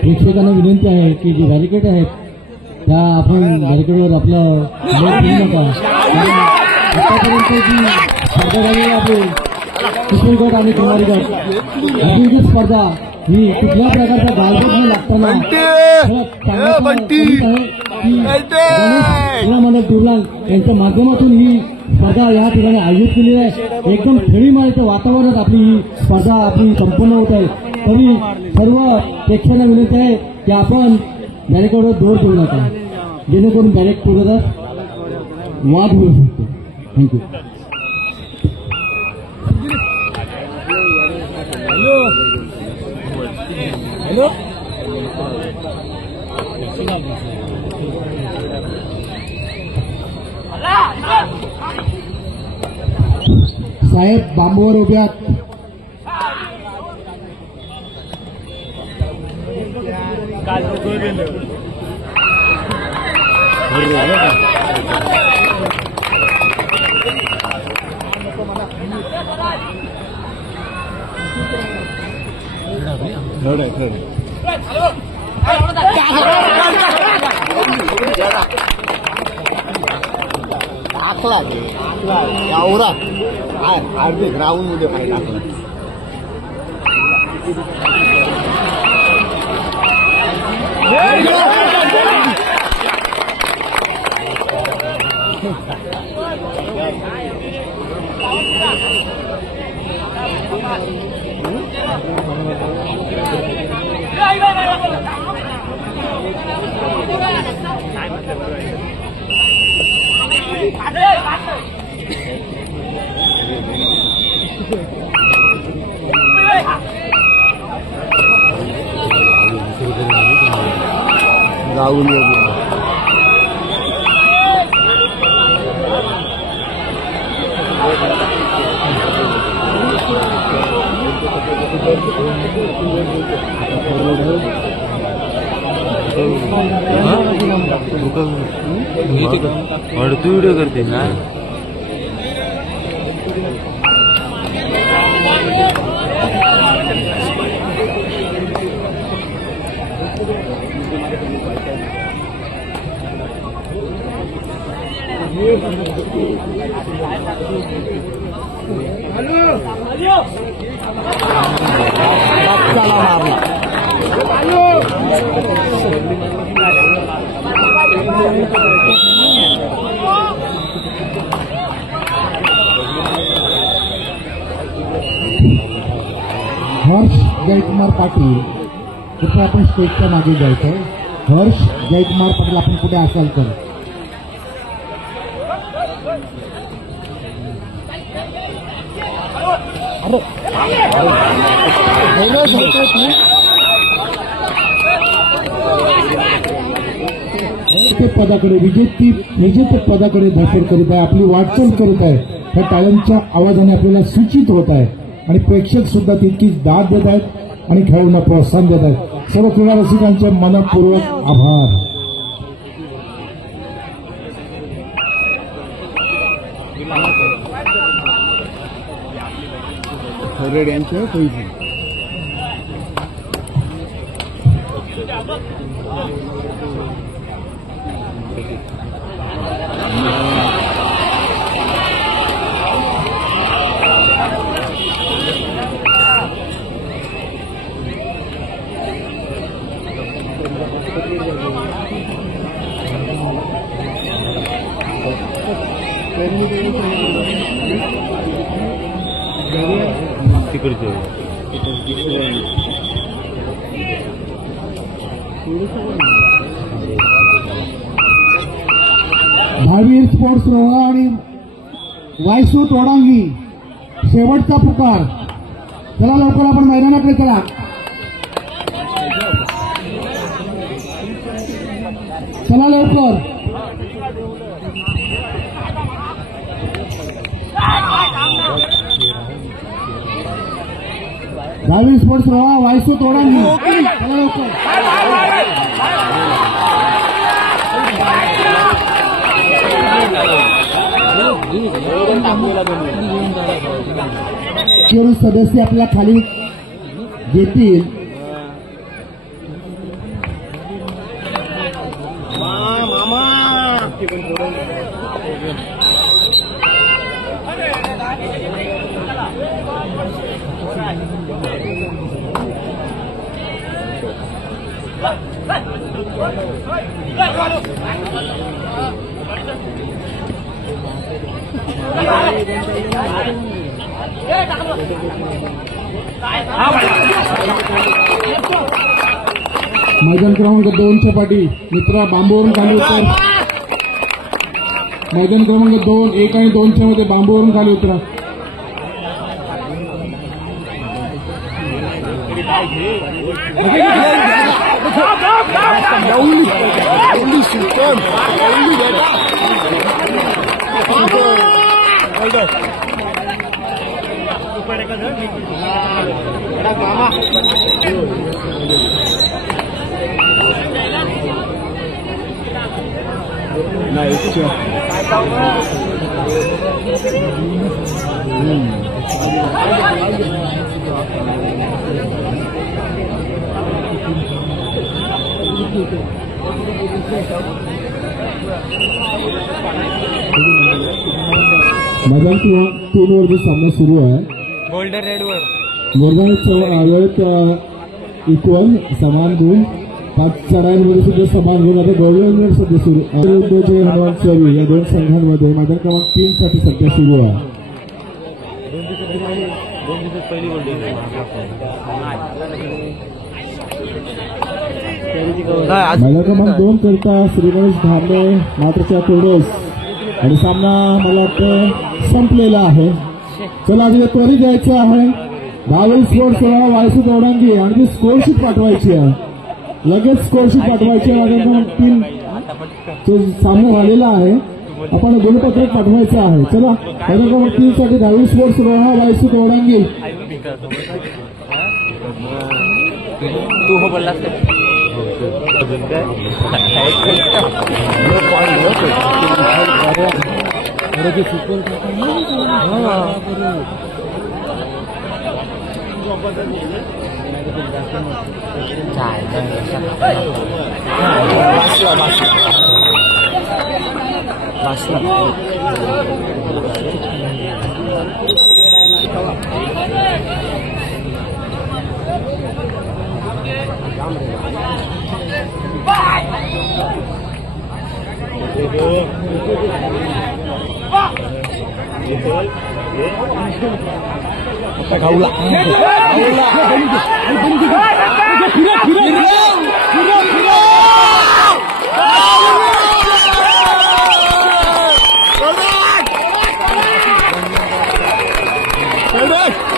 प्रेक्षकांना विनंती आहे की जे बॅरिकेड आहेत त्या आपण बॅरिकेडवर आपलं देऊ नका. आतापर्यंत जी स्पर्धा झालेली आपली किशोर गट आणि कुमारी गट ही स्पर्धा ही कुठल्या प्रकारचा गालबोट न लागताना दुर्लाल यांच्या माध्यमातून ही स्पर्धा या ठिकाणी आयोजित केली आहे. एकदम खेळीमाळीचं वातावरणात आपली ही स्पर्धा आपली संपन्न होत आहे. तरी सर्व प्रेक्षकांना विनंती आहे की आपण बॅरिकेडवर जोर देऊ नका जेणेकरून बॅरिकेड पूर्णतः वाद होऊ शकतो. थँक्यू. साहेब बांबूवर उभ्यात. अर्धे ग्राउंड मध्ये पाहिजे टाकला. राहुल तू व्हिडिओ करते ना. हर्ष जयकुमार पाटील कुठे आपण स्टेजच्या मागे जायचंय. हर्ष जयकुमार पाटील आपण कुठे असाल तर पदाकडे विजेते पदाकडे धडपड करीत आहे. आपली वाटचाल करीत आहे. ह्या टाळ्यांच्या आवाजाने आपल्याला सूचित होत आहे आणि प्रेक्षक सुद्धा तितकीच दाद देत आहेत आणि खेळाडूंना प्रोत्साहन देत आहेत. सर्व क्रीडा रसिकांचे मनपूर्वक आभार. भावीर स्पोर्ट्स रोहा आणि वायसू तोडांगी शेवटचा पुकार. चला लवकर आपण मैदानाकडे चला. चला लवकर. भावीर स्पोर्ट्स रोहा वायसू तोडांगी चला लवकर. केवळ सदस्य आपल्याला खाली घेतील. मैदान क्रमांक 2च्या पाठी मित्रा बांबूवरून खाली उतर. मैदान क्रमांक 2, 1 आणि 2च्या मध्ये बांबूवरून खाली उतरा. मैदान 3 वर जो सामना सुरू आहे गोल्डन रेडवर मैदान वेळेत इक्वल समान गुण 5 राईनमध्ये सुद्धा समान गुण. आता गोल्डन रेड सध्या सुरू हनुमान या 2 संघांमध्ये मैदान क्रमांक 3 साठी सध्या सुरू आहे. मैदान क्रमांक 2 करता श्रीगणेश धामणे मात्रच्या तोडस आणि सामना मला वाटतं संपलेला आहे. चला आधी त्वरित द्यायचं आहे. 22 स्कोर 16 वायसू तोडांगी आणि ती स्कोरशीट पाठवायची आहे. लगेच स्कोरशीट पाठवायची आहे. मैदान क्रमांक 3 तो सामना झालेला आहे. आपण गुणपत्रक पाठवायचं आहे. चला मैदान क्रमांक 3 साठी 22 स्कोर 16 वायसू तोडांगी. तू हो बोललास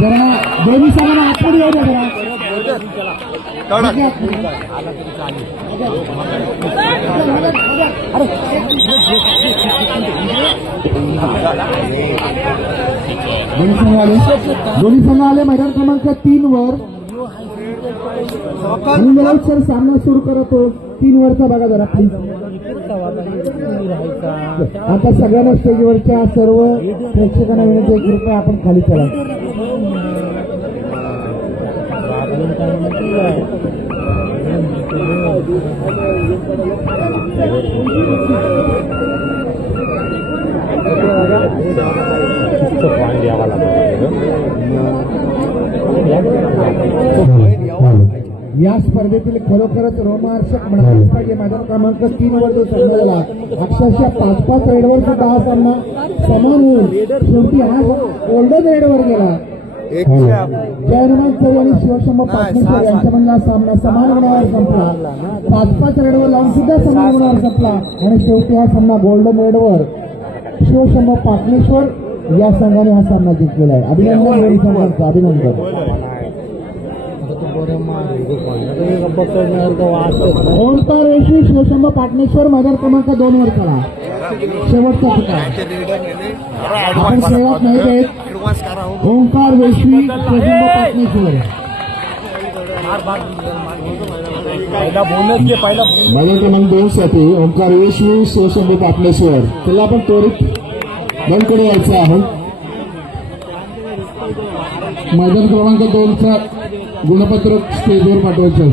जरा दोन्ही संघांना आठवडी येऊ द्या जरा. दोन्ही संघ आले मैदान क्रमांक 3 वर. सर सामना सुरू करतो 3 वरचा बघा जरा प्लीज. आता सगळ्यांना स्टेजवरच्या सर्व प्रेक्षकांना विनंती आहे कृपया आपण खाली चला. या स्पर्धेतील खरोखरच रोमांचक म्हणायला पाहिजे. मैदान क्रमांक 3 वर जो सामना झाला अक्षरशः 5-5 रेडवर सुद्धा हा सामना समान होऊन शेवटी हा गोल्डन रेडवर गेला. जयहनुमान चौहान आणि शिवशंभू पाटणेकर यांच्यामधला सामना समान गुणावर संपला. 5-5 रेडवर लावून सुद्धा समान गुणावर संपला आणि शेवटी हा सामना गोल्डन रेडवर शिवशंभू पाटणेश्वर या संघाने हा सामना जिंकलेला आहे. अभिनंदन दोन्ही संघांचं अभिनंदन. ओंकार रेशी शिवशंभू पाटणेश्वर मैदान क्रमांक 2 वर चला. शेवटचा ठिकाण आपण सेवात नाही देत. ओंकार रेशी शिवशंभू पाटणेश्वर मैदान क्रमांक 2 साठी ओंकार रेशी शिवशंभू पाटणेश्वर. चला आपण त्वरित बंदकडे यायचं आहे. मैदान क्रमांक 2चा गुणपत्रक स्टेजवर पाठवायचं.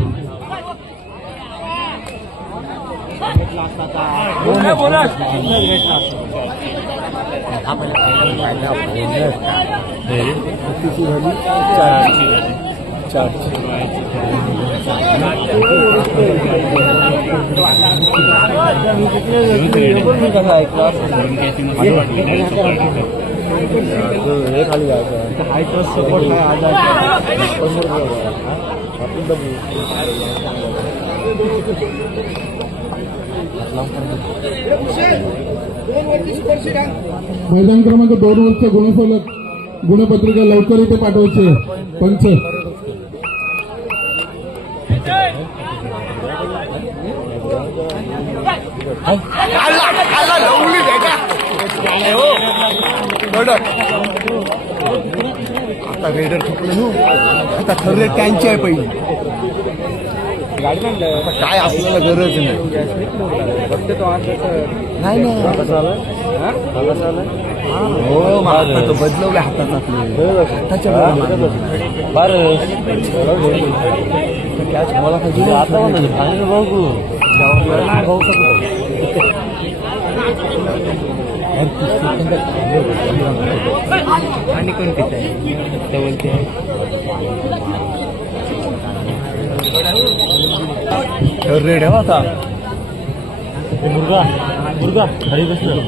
मैदान क्रमांक 2 वरचे गुणपत्रिका लवकर इथे पाठवायचे. पंच आता रेडर थुकलं आता ठरले त्यांची आहे पहिली. आता काय आपल्याला गरज नाही हो आता तो बदलवल्या हातात आपल्या आणि कोण पित आहे बोलते रेड आहे आता मुर्गा खाली बसलं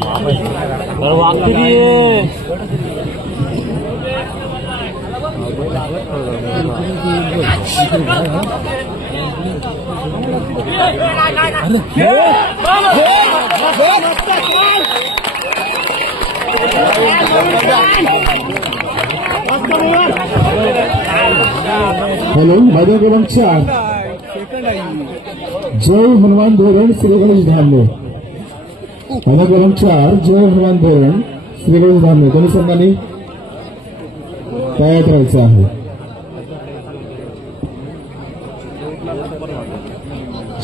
हॅलो. मैदान क्रमांक 4 जय हनुमान धोरण श्री गणेश धामणे. मैदान क्रमांक 4 जय हनुमान धोरण श्री गणेश धामणे दोन्ही संघांनी तयार करायचं आहे.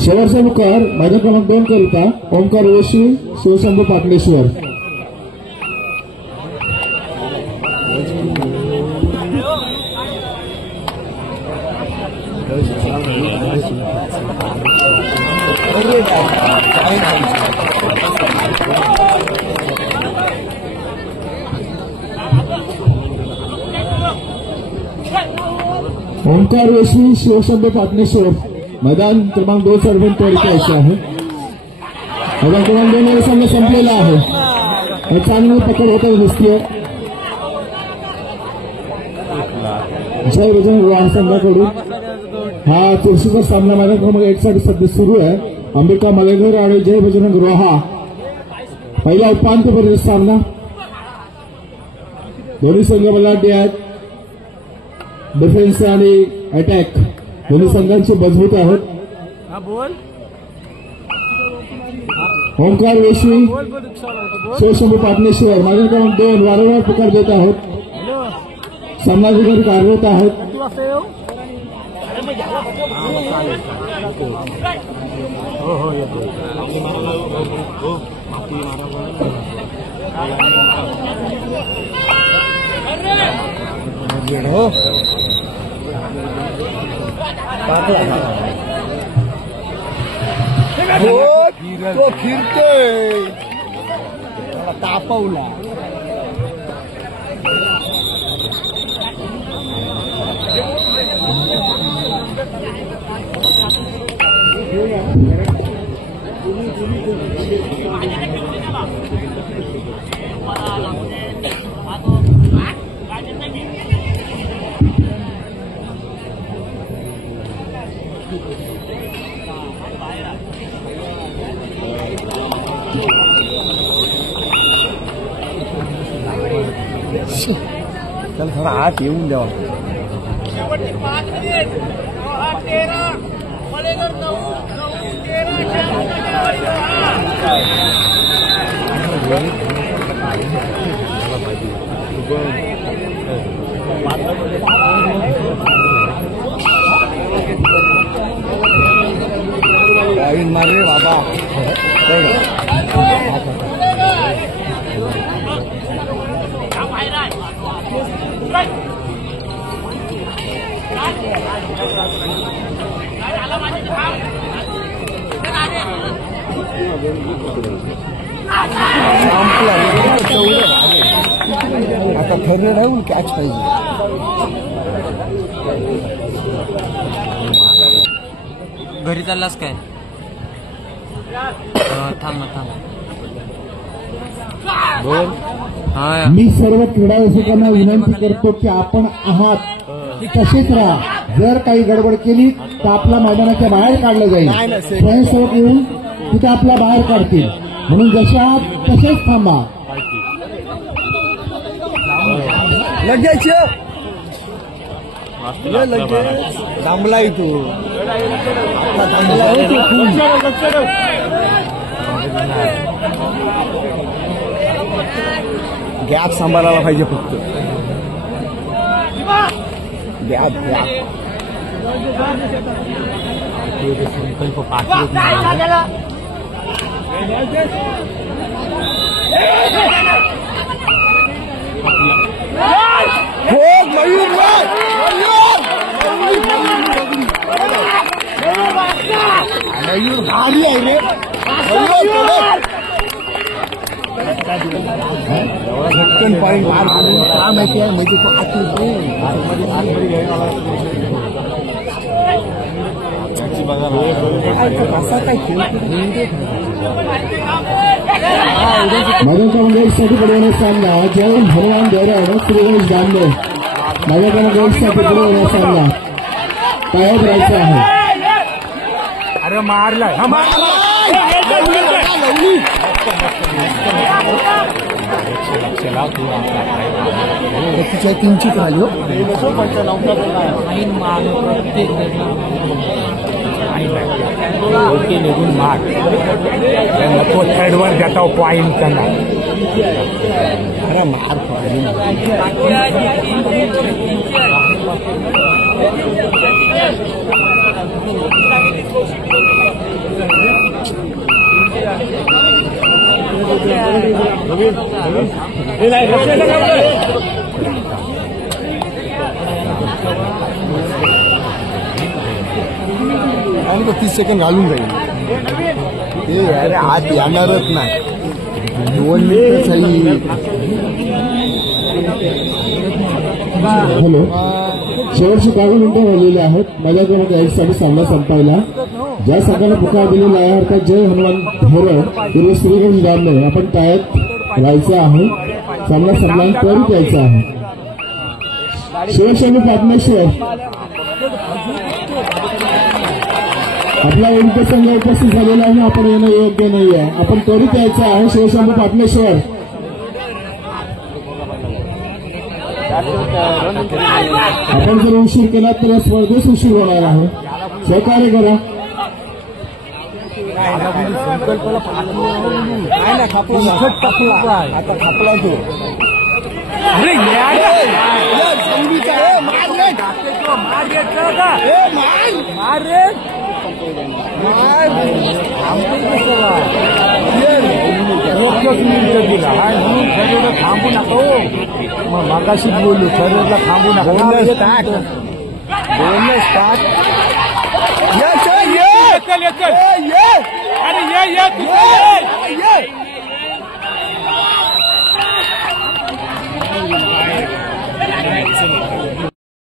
शेवटचा मुखार मैदान क्रमांक 2 करिता ओंकार जोशी शिवशंभू पाटलेश्वर. ओंकार जोशी शिवशंभू पाटलेश्वर मैदान क्रमांक 2 सर्वंट तयारीचे आहे. मैदान क्रमांक 2 मध्ये संघ संपलेला आहे. चांगली पकड होत दिसते. जय बजरंग विवाह संघाकडून हा चुरशीचा सामना मैदान क्रमांक 1 साठी सध्या सुरू आहे. अंबिका मलेघर आणि जय बजरंग रोहा पहिला उपांत्यपूर्व सामना. दोन्ही संघ बलाढ्य आहेत. डिफेन्स आणि अटॅक दोन्ही संघांचे मजबूत आहेत. ओंकार जोशी शिवशंभू पाटलेश्वर मैदान क्रमांक 2 वारंवार पुकार देत आहेत. सामनाधिकारी कार्यरत आहेत. तो फिरतोय तापवला. चल थोडा आत येऊन द्यावा. मार रे बाबा. आता ठरलं राहून कॅच पाहिजे. घरी चाललास काय? थांब थांब. बोल. मी सर्व क्रीडा रसिकांना विनंती करतो की आपण आहात तसेच राहा. जर काही गडबड केली तर आपला मैदानाच्या बाहेर काढलं जाईल. स्वयंसेवक येऊन तिथे आपला बाहेर काढतील. म्हणून जशा तसेच थांबा. लगेच थांबलाय तू. गॅप सांभाळायला पाहिजे फक्त. गॅप संकल्प पाठवत नाही. हो मयूर मयूर भारी आहे रे. झटकन पॉईंट का माहिती आहे म्हणजे तो असा काय माझ्या मंगेशसाठी पुढे सांगा. जय हनुमान देवराव श्री गणेश दामले. माझ्या मंगेशसाठी पुढे सांगा. तयार राहायचं आहे. अरे मारला तीनची राहिली. निघून मार नको. थर्डवर देता पॉईंट त्यांना. अरे मार आणि तो 30 सेकंड घालून जाईल. ते अरे आत येणारच नाही. 2 मिनिट हॅलो. शेवटची 12 मिनिटं झालेली आहेत. माझ्या क्रमांक 1 साठी सामना संपायला. ज्या संघाला पुकार दिलेला आहे अर्थात जय हनुमान देवराव श्री गणेश दामले आपण तयार राहायचं आहे. सामना संपला त्वरित यायचा आहे. शिवशंभू पाटणेश्वर आपला विरुद्ध संघ उपस्थित झालेला आहे. आपण येणं योग्य नाही आहे. आपण त्वरित यायचं आहे. शिवशंभू पाटणेश्वर आपण जर उशीर केला तर या स्पर्धेस उशीर होणार आहे. सहकार्य करा. आता खापला तो. अरे थांबू नको. मग मागाशी बोललो शरीरला थांबू नका. Bonus start.